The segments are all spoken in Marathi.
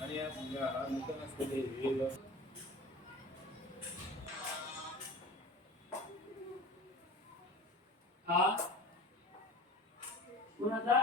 आणि या नूतन असलेले हा कोणाचा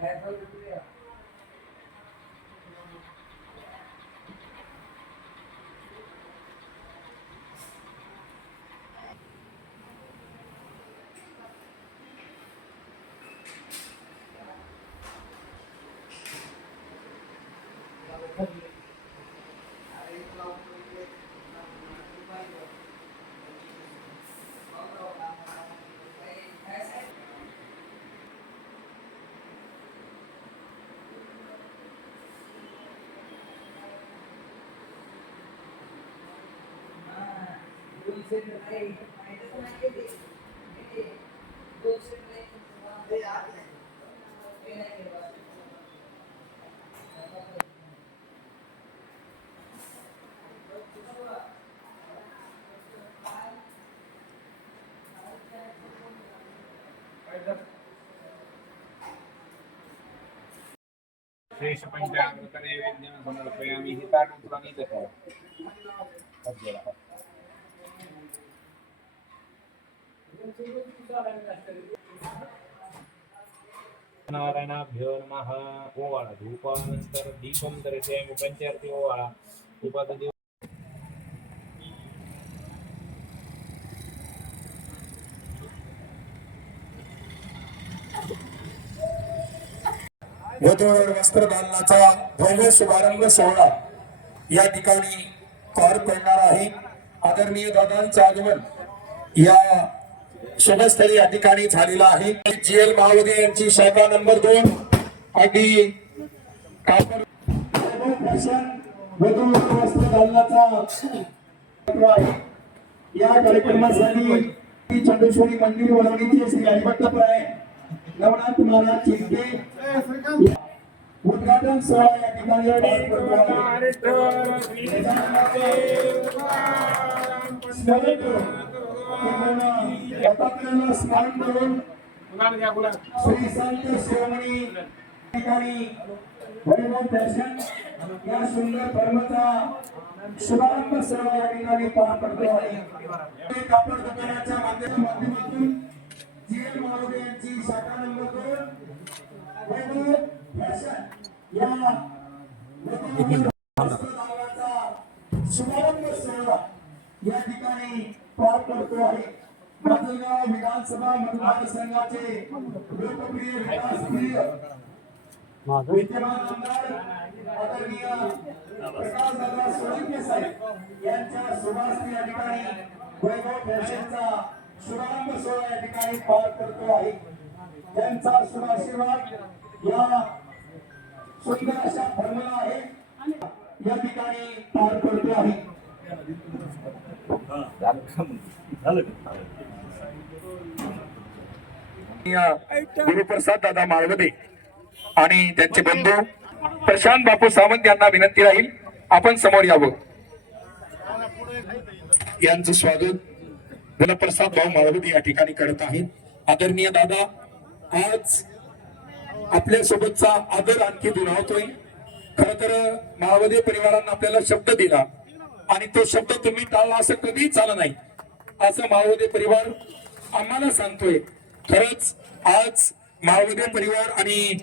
Hệ 就对了 शेष पंचामृत नैवेद्यं समर्पयामि हितानुप्रणीतः नारायणाभ्यो नमः। ओवाळा धूपानंतर दीपं दर्शयामि पञ्चार्ति ओवाळा। धूपात देव वधूवर वस्त्रदानाचा भव्य शुभारंभ सोहळा या ठिकाणी पार पडणार आहे. आदरणीय दादांचं आगमन या शुभस्थळी या ठिकाणी झालेला आहे. जी एल महावदे यांची शाखा नंबर दोन. आहे. या कार्यक्रमासाठी चंडेश्वरी मंदिर वळवणीचे श्री हरिभट्टप्राय नवनाथ महाराज चिंते. उद्घाटन सोहळा या ठिकाणी. स्मरण करून किंबहुना दत्तात्रेयाला स्मरण करून श्री संत शिरोमणी या ठिकाणी वैभव फॅशन या सुंदर धर्माचा शुभारंभ सोहळा या ठिकाणी पार पडतो आहे. कापड दुकानाच्या माध्यम- माध्यमातून जी एल मालवडे यांची शाखा नंबर दोन वैभव फॅशन या वस्त्रदानाचा शुभारंभ सोहळा या ठिकाणी पार पडतो आहे. माजलगाव विधानसभा मतदारसंघाचे लोकप्रिय विकासप्रिय विद्यमान आमदार आदरणीय प्रकाशदादा सोळंके साहेब यांच्या शुभास्ती या ठिकाणी वैभव फॅशनचा शुभारंभ सोहळा या ठिकाणी पार पडतो आहे. त्यांचा शुभाशीर्वाद या सुंदर अशा फॉर्म्युला आहे. या ठिकाणी पार पडतो आहे. गुरुप्रसाद दादा मालवदे आणि त्यांचे बंधू प्रशांत बापू सावंत यांना विनंती राहील आपण समोर यावं. यांचं स्वागत गुरुप्रसाद भाऊ मालवदे या ठिकाणी करत आहेत. आदरणीय दादा आज आपल्या सोबतचा आदर आणखी दुरावतोय. खर तर माळवदे परिवारांना आपल्याला शब्द दिला. आणि तो शब्द तुम्ही टाळला असं कधीही चाललं नाही. असं माळवदे परिवार आम्हाला सांगतोय. खरंच आज माळवदे परिवार आणि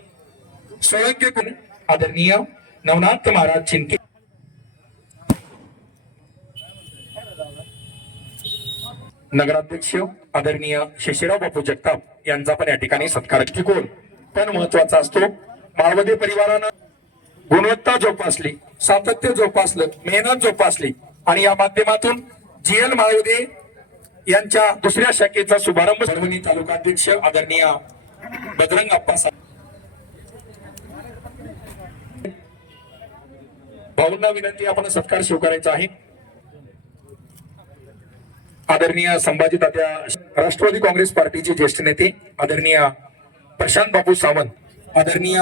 सोळंके कुण आदरणीय नवनाथ महाराज चिंके नगराध्यक्ष आदरणीय शेषराव बापू जगताप यांचा पण या ठिकाणी सत्कार. कोण? पण महत्त्वाचा असतो. माळवदे परिवारानं गुणवत्ता जोपासली सातत्य जोपासलं मेहनत जोपासली आणि या माध्यमातून जी एल महायुदे यांच्या दुसऱ्या शाखेचा शुभारंभ परभणी तालुकाध्यक्ष आदरणीय बजरंग अप्पा भाऊंना विनंती आपण सत्कार स्वीकारायचा आहे. आदरणीय संभाजी तात्या राष्ट्रवादी काँग्रेस पार्टीचे ज्येष्ठ नेते आदरणीय प्रशांत बापू सावंत आदरणीय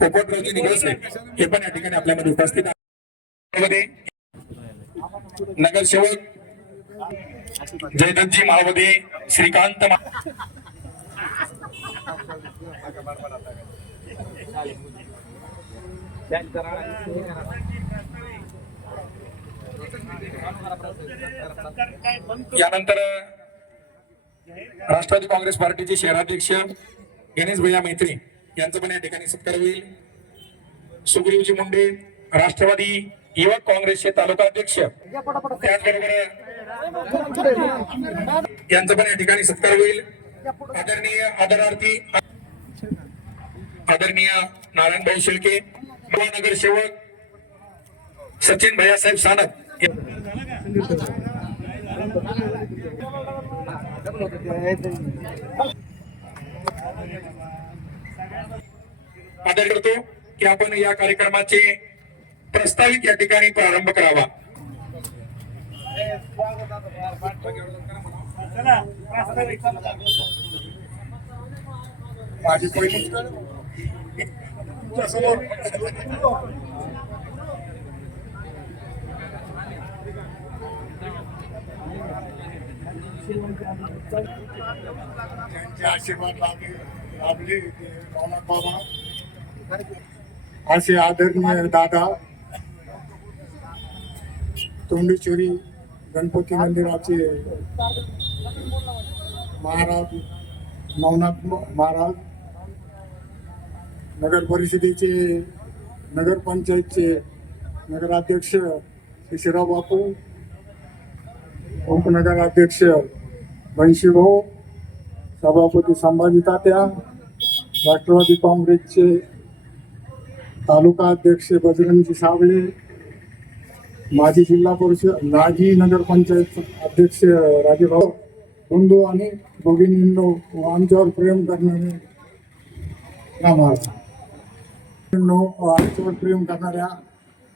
पोपटरावजी निगळसे हे पण या ठिकाणी आपल्यामध्ये उपस्थित मध्ये नगरसेवक जयदत्तजी महावदे श्रीकांत यानंतर राष्ट्रवादी काँग्रेस पार्टीचे शहराध्यक्ष गणेश भैया मैत्री. यांचा पण या ठिकाणी सत्कार होईल. सुग्रीवजी मुंडे राष्ट्रवादी युवक काँग्रेसचे तालुका अध्यक्ष. त्याचबरोबर यांचा पण या ठिकाणी सत्कार होईल. आदरणीय आदरार्थी आदरणीय नारायण भाऊ महानगर सेवक सचिन भैयासाहेब सानप. आदर करतो की आपण या कार्यक्रमाचे प्रस्तावित या ठिकाणी प्रारंभ करावा. माझी पहिली त्यांचे आशीर्वाद लाभले लाभले. बाबा. असे आदरणीय दादा तोंडेश्वरी गणपती मंदिराचे महाराज नवनाथ महाराज नगर परिषदेचे नगरपंचायतचे नगराध्यक्ष शिशिराव बापू उपनगराध्यक्ष भाऊ सभापती संभाजी तात्या राष्ट्रवादी काँग्रेसचे तालुका अध्यक्ष बजरंगजी साबळे माजी जिल्हा परिषद माजी नगरपंचायत अध्यक्ष राजेभाऊ बंधू आणि भगिनींनो व आमच्यावर प्रेम करणारे आमच्यावर प्रेम करणाऱ्या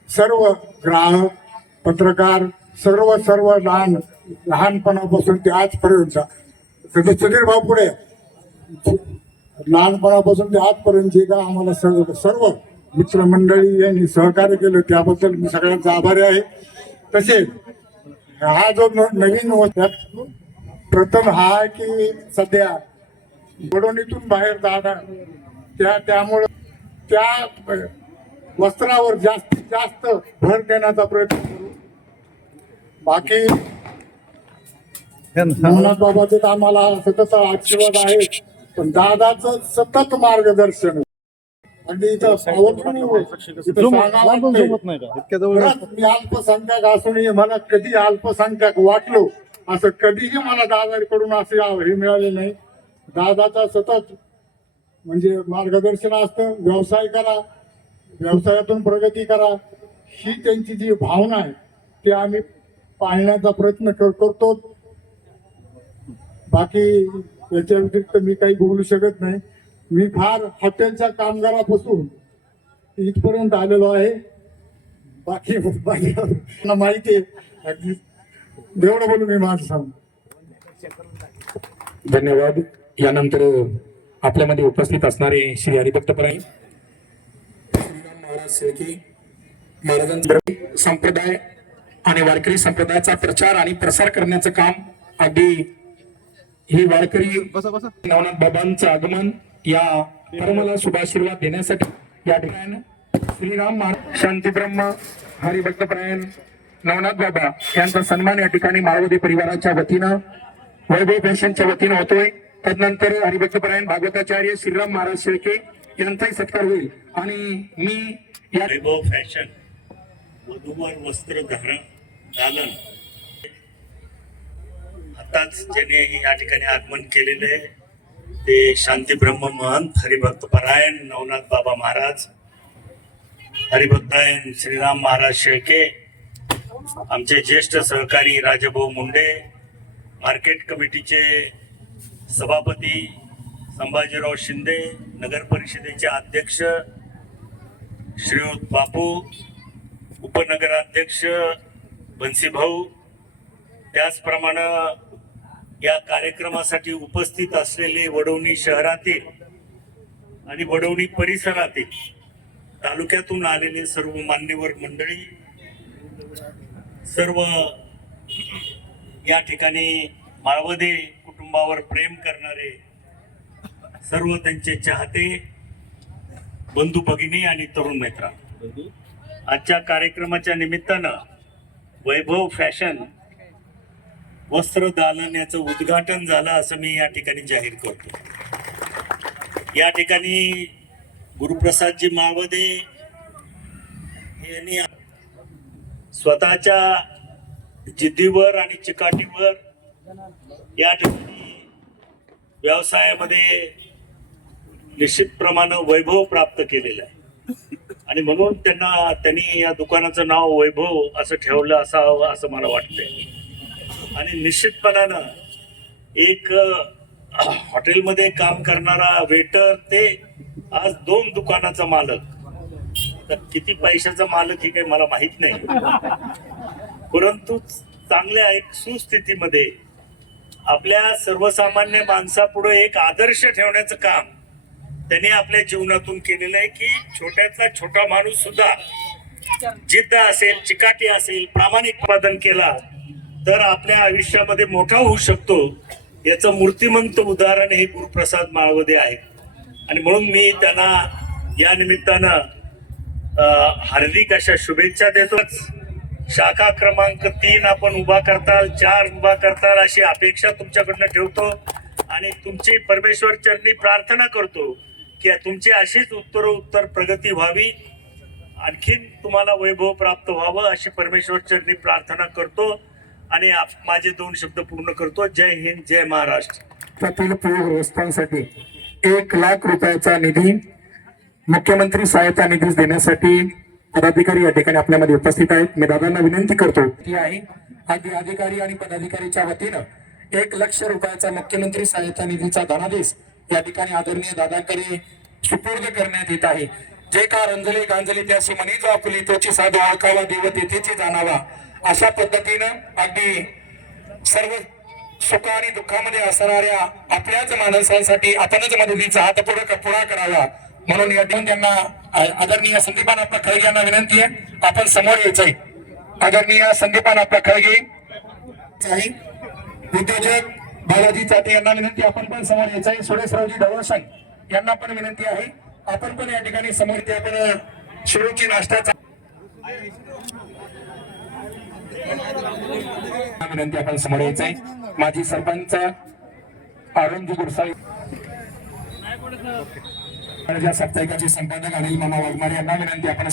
सर्व ग्राहक पत्रकार सर्व सर्व लहान लहानपणापासून ते आजपर्यंत सुधीर भाऊ पुढे. लहानपणापासून ते आजपर्यंत जे का आम्हाला सर्व सर्व मित्रमंडळी यांनी सहकार्य केलं त्याबद्दल मी सगळ्यांचा आभारी आहे. तसेच हा जो नवीन प्रथम हा आहे की सध्या बडवणीतून बाहेर जाणं त्या त्यामुळं त्या वस्त्रावर जास्तीत जास्त भर देण्याचा प्रयत्न करू. बाकी बाबाचे आम्हाला सतत आशीर्वाद आहे पण दादाचं सतत मार्गदर्शन अगदी इथं मी अल्पसंख्याक असूनही मला कधी अल्पसंख्याक वाटलो असं कधीही मला दादाकडून असे हे मिळाले नाही. दादाचा सतत म्हणजे मार्गदर्शन असतं. व्यवसाय करा. व्यवसायातून प्रगती करा. ही त्यांची जी भावना आहे ती आम्ही पाळण्याचा प्रयत्न कर- करतो. बाकी याच्या व्यतिरिक्त मी काही बोलू शकत नाही. मी फार हॉटेलच्या कामगारापासून इथपर्यंत आलेलो आहे. बाकी बाकी माहिती आहे. अगदी एवढं बोलू मी माझं सांग. धन्यवाद. यानंतर आपल्यामध्ये उपस्थित असणारे श्री हरिभक्तपराई श्रीराम महाराज शेळके महाराजांचा संप्रदाय आणि वारकरी संप्रदायाचा प्रचार आणि प्रसार करण्याचं काम अगदी हे वारकरी नवनाथ बाबांचं आगमन या परमाला शुभाशीर्वाद देण्यासाठी या ठिकाणी श्रीराम महाराज शांतीब्रह्म हरिभक्तपरायण नवनाथ बाबा यांचा सन्मान या ठिकाणी माळवदे परिवाराच्या वतीनं वैभव फॅशनच्या वतीनं होतोय. तदनंतर हरिभक्तपरायण भागवताचार्य श्रीराम महाराज शेळके यांचाही सत्कार होईल. आणि मी या वैभव फॅशन वधूवर वस्त्र धारण दालन. आताच ज्याने या ठिकाणी आगमन केलेलं आहे. ते शांती ब्रह्म महंत हरिभक्त परायण नवनाथ बाबा महाराज हरिभक्तायन श्रीराम महाराज शेळके आमचे ज्येष्ठ सहकारी राजाभाऊ मुंडे मार्केट कमिटीचे सभापती संभाजीराव शिंदे नगर परिषदेचे अध्यक्ष श्रीयुत बापू उपनगराध्यक्ष बन्सीभाऊ त्याचप्रमाणे या कार्यक्रमासाठी उपस्थित असलेले वडवणी शहरातील आणि वडवणी परिसरातील तालुक्यातून आलेले सर्व मान्यवर मंडळी सर्व या ठिकाणी माळवदे कुटुंबावर प्रेम करणारे सर्व त्यांचे चाहते बंधू भगिनी आणि तरुण मित्र. आजच्या कार्यक्रमाच्या निमित्तानं वैभव फॅशन वस्त्र दालनाचं उद्घाटन झालं असं मी या ठिकाणी जाहीर करतो. या ठिकाणी गुरुप्रसादजी मावदे यांनी स्वतःच्या जिद्दीवर आणि चिकाटीवर या ठिकाणी व्यवसायामध्ये निश्चित प्रमाणे वैभव प्राप्त केलेलं आहे. आणि म्हणून त्यांना त्यांनी या दुकानाचं नाव वैभव असं ठेवलं असावं असं मला वाटतंय. आणि निश्चितपणानं एक हॉटेलमध्ये काम करणारा वेटर ते आज दोन दुकानाचा मालक. तर किती पैशाचा मालक हे काही मला माहीत नाही. परंतु चांगल्या एक सुस्थितीमध्ये आपल्या सर्वसामान्य माणसापुढे एक आदर्श ठेवण्याचं काम त्यांनी आपल्या जीवनातून केलेलं आहे की छोट्यातला छोटा माणूस सुद्धा जिद्द असेल चिकाटी असेल प्रामाणिक उत्पादन केला तर आपल्या आयुष्यामध्ये मोठा होऊ शकतो याचं मूर्तिमंत उदाहरण हे गुरुप्रसाद माळवदे आहे आणि म्हणून मी त्यांना या निमित्तानं हार्दिक अशा शुभेच्छा देतोच. शाखा क्रमांक तीन आपण उभा करताल चार उभा करताल अशी अपेक्षा तुमच्याकडनं ठेवतो. आणि तुमची परमेश्वर चरणी प्रार्थना करतो की तुमची अशीच उत्तर उत्तर प्रगती व्हावी. आणखीन तुम्हाला वैभव प्राप्त व्हावं अशी परमेश्वर चरणी प्रार्थना करतो. आणि माझे दोन शब्द पूर्ण करतो. जय हिंद जय महाराष्ट्र. त्यातील पूरग्रस्तांसाठी एक लाख रुपयाचा निधी मुख्यमंत्री सहायता निधी देण्यासाठी पदाधिकारी या ठिकाणी आपल्यामध्ये उपस्थित आहेत. मी दादांना विनंती करतो आहे अधिकारी आणि पदाधिकारीच्या वतीनं एक लक्ष रुपयाचा मुख्यमंत्री सहायता निधीचा धनादेश या ठिकाणी आदरणीय दादाकडे सुपूर्द करण्यात येत आहे. जे का रंजले गांजले त्याशी मनी जो आपली तोची साधू ओळखावा देव तेथेची जाणावा. अशा पद्धतीनं अगदी सर्व सुख आणि दुःखामध्ये असणाऱ्या आपल्याच माणसांसाठी आपणच मदतीचा हात पुढे पुढा करावा. म्हणून या ठिकाणी त्यांना आदरणीय संदीपान आपला खळगे यांना विनंती आहे आपण समोर यायचंय. आदरणीय संदीपान आपला खळगे. उद्योजक बालाजी चाटे यांना विनंती आपण पण समोर यायचंय. सुरेशरावजी ढवळसन यांना पण विनंती आहे. आपण पण या ठिकाणी समोर ते आपण शिरोची नाश्त्याचा विनंती आपण समोर यायचंय. माजी सरपंच अरुणजी गुरसाई. या साप्ताहिकाचे संपादक अनिल मामा वाघमारे यांना विनंती आपण